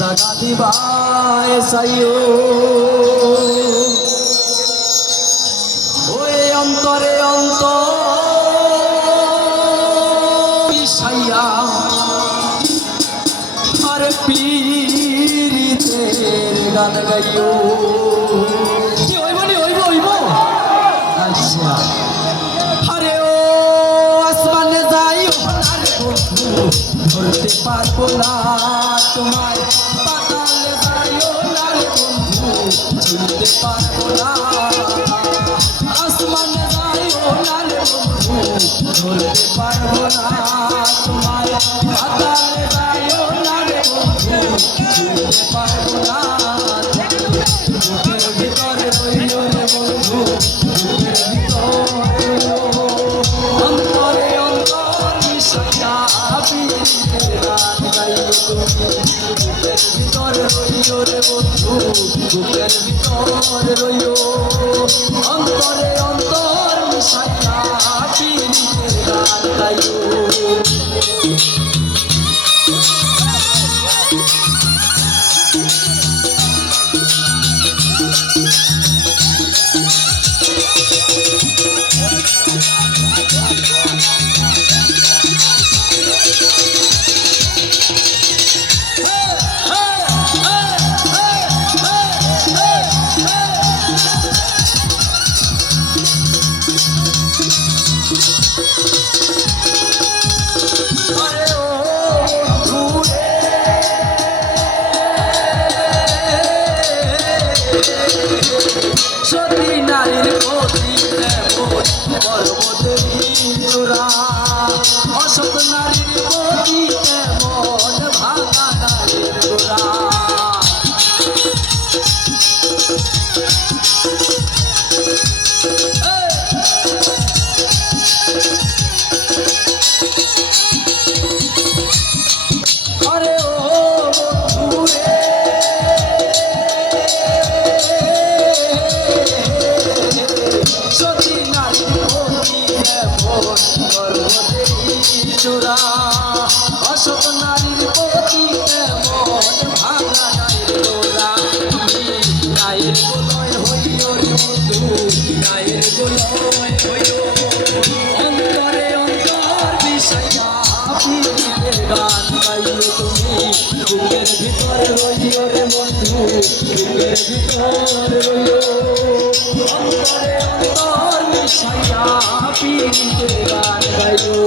দাগা দিবায় সাইও ওই অন্তরে সাইয়া আর পীরিতের গান গাইও কি হইব আচ্ছা আরে ও আসমানে যাইও ধরতে পারবো না তোমায় পাতালে যাইও না রে বন্ধু ছুঁতে পারবো না আসমানে যাইও না রে বন্ধু ধরতে পারবো না তোমায় পাতালে যাইও না রে বন্ধু ছুঁতে পারবো না বুকের ভিতরে রইও রে বন্ধু বুকের ভিতরে অন্তরে অন্তর মিশাইয়া পীরিতের গান গাইও বুকের ভিতরে রইও রে বন্ধু বুকের ভিতরে রইও অন্তরে অন্তর মিশাইয়া পীরিতের গান গাইও সতী নারীর প্রতি এমন পর্বতের চূড়া অসৎ নারীর প্রতি এমন ভাঙা নারীর গোড়া আরে ও বন্ধুরে সতী নারীর প্রতি এমন পর্বতের চূড়া অসৎ নারীর প্রতি এমন ভাঙা নারীর গোড়া তুমি নায়ের গোলয় হইও রে বন্ধু নায়ের গোলয় হইও অন্তরে অন্তর মিশাইয়া পীরিতের গান গাইও তুমি বুকের ভিতরে রইও রে বন্ধু বুকের ভিতরে রইও অন্তরে অন্তর মিশাইয়া পীরিতের গান গাইও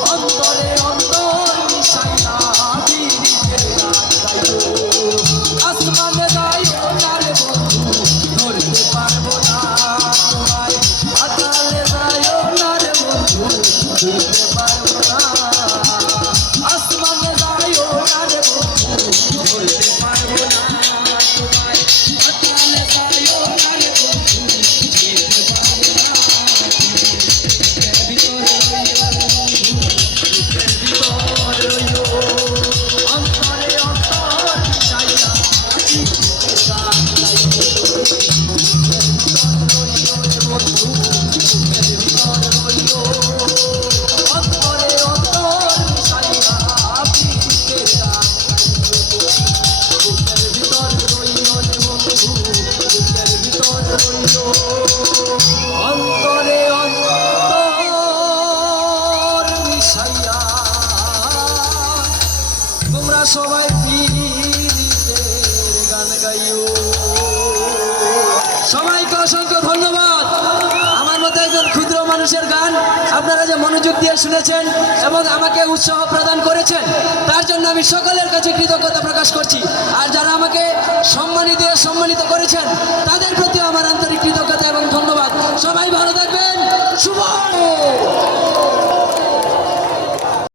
অন্তরে অন্তর মিশাইয়া পীরিতের গান গাইও আসমানে যাইও না রে বন্ধু ধরতে পারবো না তোমায় পাতালে যাইও না রে বন্ধু ধরতে পারবো না আসমানে যাইও না রে বন্ধু ধরতে পারবো না তোমায় পাতালে যাইও সবাইকে অসংখ্য ধন্যবাদ। আমার মতো একজন ক্ষুদ্র মানুষের গান আপনারা যে মনোযোগ দিয়ে শুনেছেন এবং আমাকে উৎসাহ প্রদান করেছেন, তার জন্য আমি সকলের কাছে কৃতজ্ঞতা প্রকাশ করছি। আর যারা আমাকে সম্মানিত করেছেন তাদের প্রতি